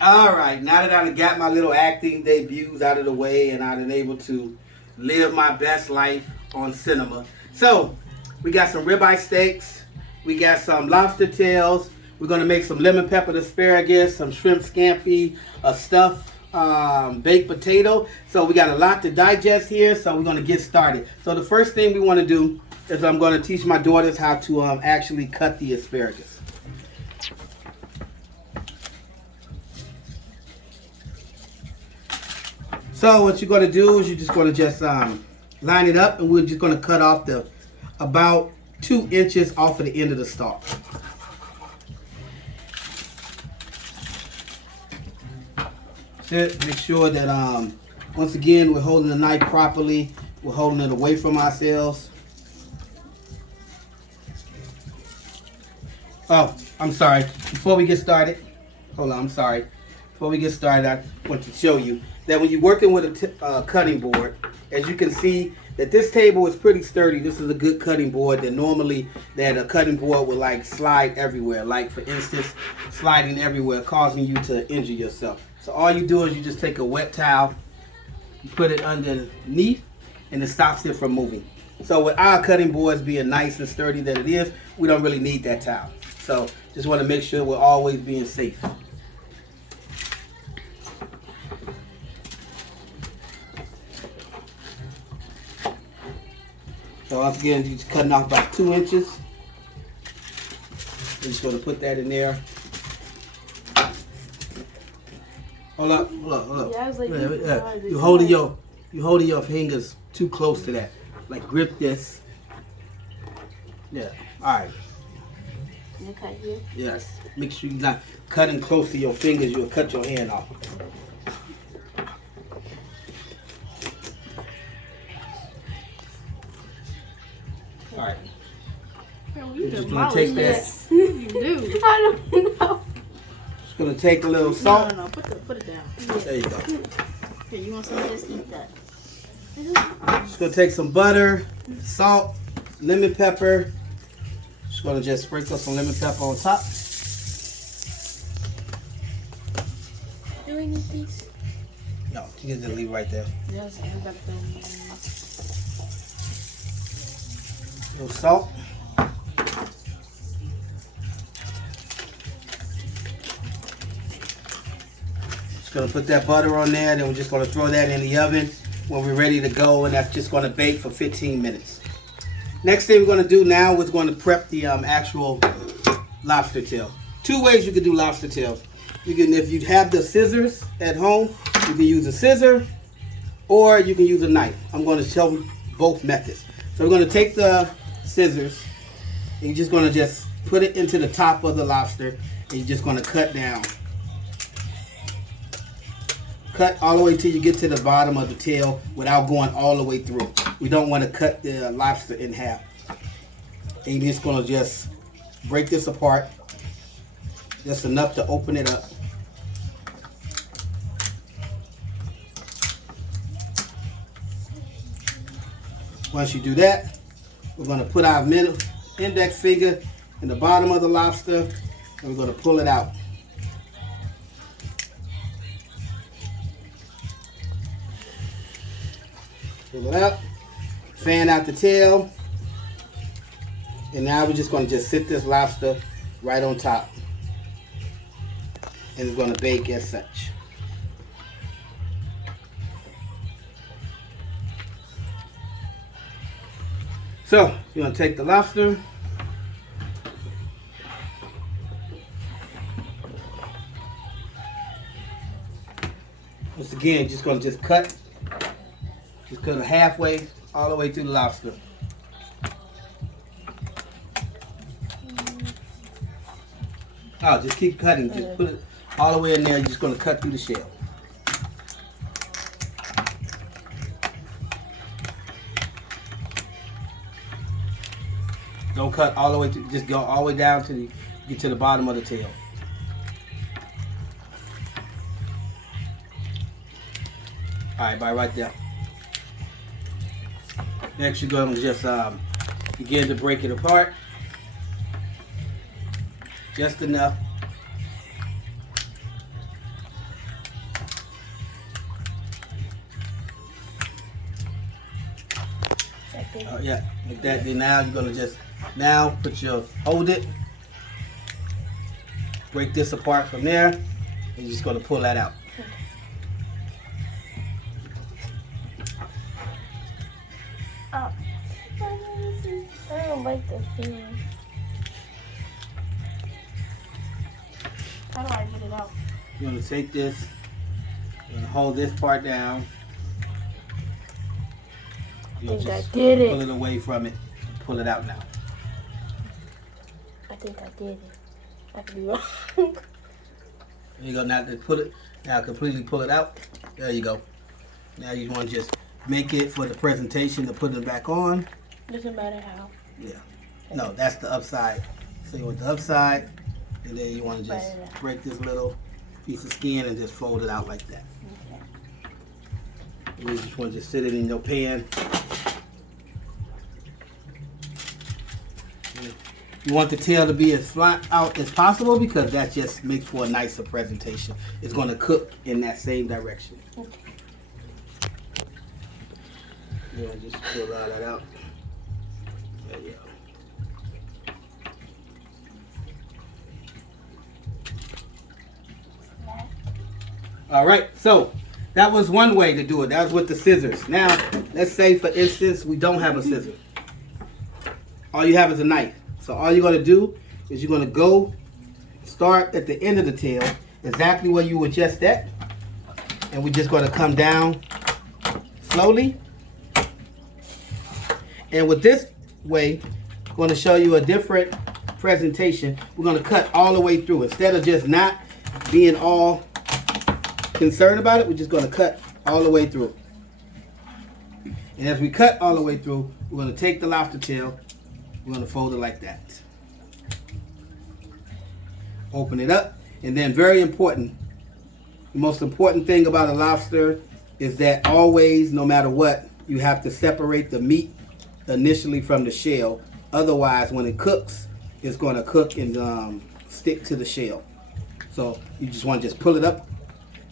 All right, now that I done got my little acting debuts out of the way and I've been able to live my best life on cinema. So, we got some ribeye steaks, we got some lobster tails, we're going to make some lemon peppered asparagus, some shrimp scampi, a stuffed baked potato. So, we got a lot to digest here, so we're going to get started. So, the first thing we want to do is I'm going to teach my daughters how to actually cut the asparagus. So what you're going to do is you're just going to just line it up, and we're just going to cut off the about 2 inches off of the end of the stalk. That's it. Make sure that once again we're holding the knife properly. We're holding it away from ourselves. Oh, I'm sorry. Before we get started, hold on. I'm sorry. Before we get started, I want to show you that when you're working with a cutting board, as you can see, that this table is pretty sturdy. This is a good cutting board. That normally that a cutting board would like slide everywhere. Like for instance, sliding everywhere, causing you to injure yourself. So all you do is you just take a wet towel, you put it underneath, and it stops it from moving. So with our cutting boards being nice and sturdy that it is, we don't really need that towel. So just want to make sure we're always being safe. So once again, you're just cutting off about 2 inches. We're just going to put that in there. Hold up, hold up, hold up. Yeah, I was like, yeah. You're holding your fingers too close to that. Like grip this. Yeah. All right. You cut here? Yes. Make sure you're not cutting close to your fingers. You'll cut your hand off. All right. You just gonna take that. You do. I don't know. Just gonna take a little salt. No. Put it down. There you go. Here, you want some of this? Eat that. Just gonna take some butter, salt, lemon pepper. Just gonna just sprinkle some lemon pepper on top. Do we need these? No, you can just leave it right there. Yes, I got them. A little salt. Just gonna put that butter on there, then we're just gonna throw that in the oven when we're ready to go, and that's just gonna bake for 15 minutes. Next thing we're gonna do now is going to prep the actual lobster tail. 2 ways you can do lobster tails. You can, if you have the scissors at home, you can use a scissor, or you can use a knife. I'm going to show you both methods. So we're going to take the scissors, and you're just going to just put it into the top of the lobster, and you're just going to cut down. Cut all the way till you get to the bottom of the tail without going all the way through. We don't want to cut the lobster in half. And you're just going to just break this apart, just enough to open it up. Once you do that, we're going to put our middle index finger in the bottom of the lobster, and we're going to pull it out. Pull it out, fan out the tail, and now we're just going to just sit this lobster right on top, and it's going to bake as such. So you're going to take the lobster, once again just going to cut it halfway all the way through the lobster. Oh, just keep cutting. Just put it all the way in there. You're just going to cut through the shell. Don't cut all the way to, just go all the way down to get to the bottom of the tail. All right, right there. Next, you're going to just begin to break it apart. Just enough. Yeah, like that. Then now you're gonna just hold it, break this apart from there, and you're just gonna pull that out. Oh. I don't like the feeling. How do I get it out? You're gonna take this, you're gonna hold this part down. You'll think I just did it. pull it away from it, and pull it out now. I think I did it. I could be wrong. There you go. Now to put it, now completely pull it out. There you go. Now you want to just make it for the presentation to put it back on. Doesn't matter how. Yeah. No, that's the upside. So you want the upside, and then you want to just break this little piece of skin and just fold it out like that. Okay. And you just want to just sit it in your pan. You want the tail to be as flat out as possible because that just makes for a nicer presentation. It's going to cook in that same direction. Okay. Yeah, just pull all that out. There you go. All right, so that was one way to do it. That was with the scissors. Now, let's say, for instance, we don't have a scissor. All you have is a knife. So all you're going to do is you're going to go start at the end of the tail, exactly where you were just at. And we're just going to come down slowly. And with this way, I'm going to show you a different presentation. We're going to cut all the way through. Instead of just not being all concerned about it, we're just going to cut all the way through. And as we cut all the way through, we're going to take the lobster tail. We're going to fold it like that. Open it up. And then very important, the most important thing about a lobster is that always, no matter what, you have to separate the meat initially from the shell. Otherwise, when it cooks, it's going to cook and stick to the shell. So you just want to just pull it up.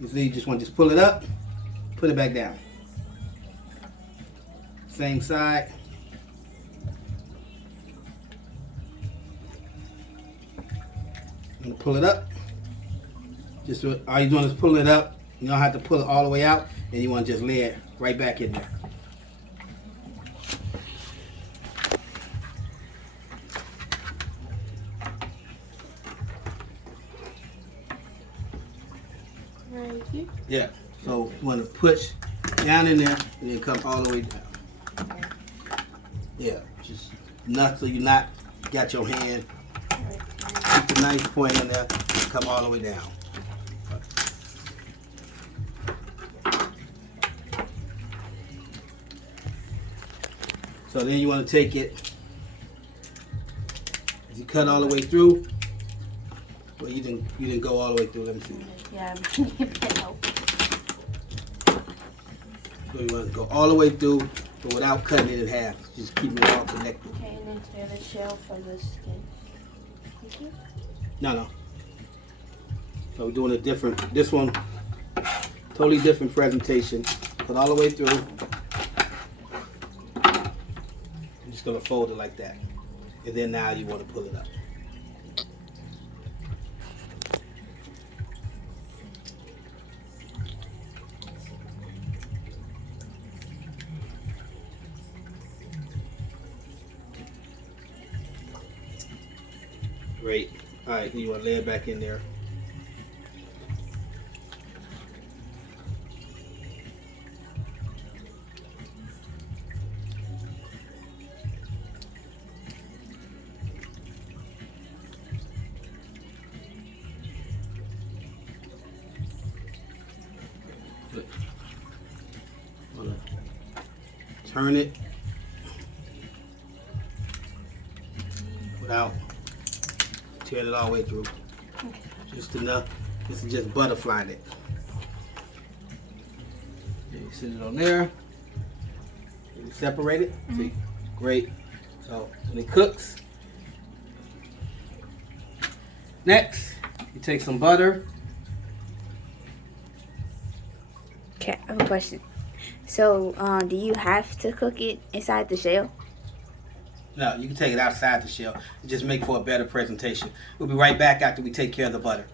You see, you just want to just pull it up, put it back down. Same side. I'm going to pull it up. Just all you're doing is pulling it up. You don't have to pull it all the way out. And you want to just lay it right back in there. Right here. Yeah. So you want to push down in there and then come all the way down. Yeah. Just enough so you're not got your hand. Keep the nice point in there. Come all the way down. So then you want to take it. As you cut all the way through. Well, you didn't go all the way through. Let me see. Yeah, I'm gonna get help. So you want to go all the way through, but without cutting it in half. Just keep it all connected. Okay, and then tear the shell from the skin. Okay. No. So we're doing a different, this one, totally different presentation. Cut all the way through. I'm just going to fold it like that. And then now you want to pull it up. Great. All right, you want to lay it back in there. Turn it without tearing it all the way through. Just enough. This is just butterflying it. You sit it on there. You separate it. See? Great. So when it cooks, next you take some butter. Okay, I have a question. So, do you have to cook it inside the shell? No, you can take it outside the shell and just make for a better presentation. We'll be right back after we take care of the butter.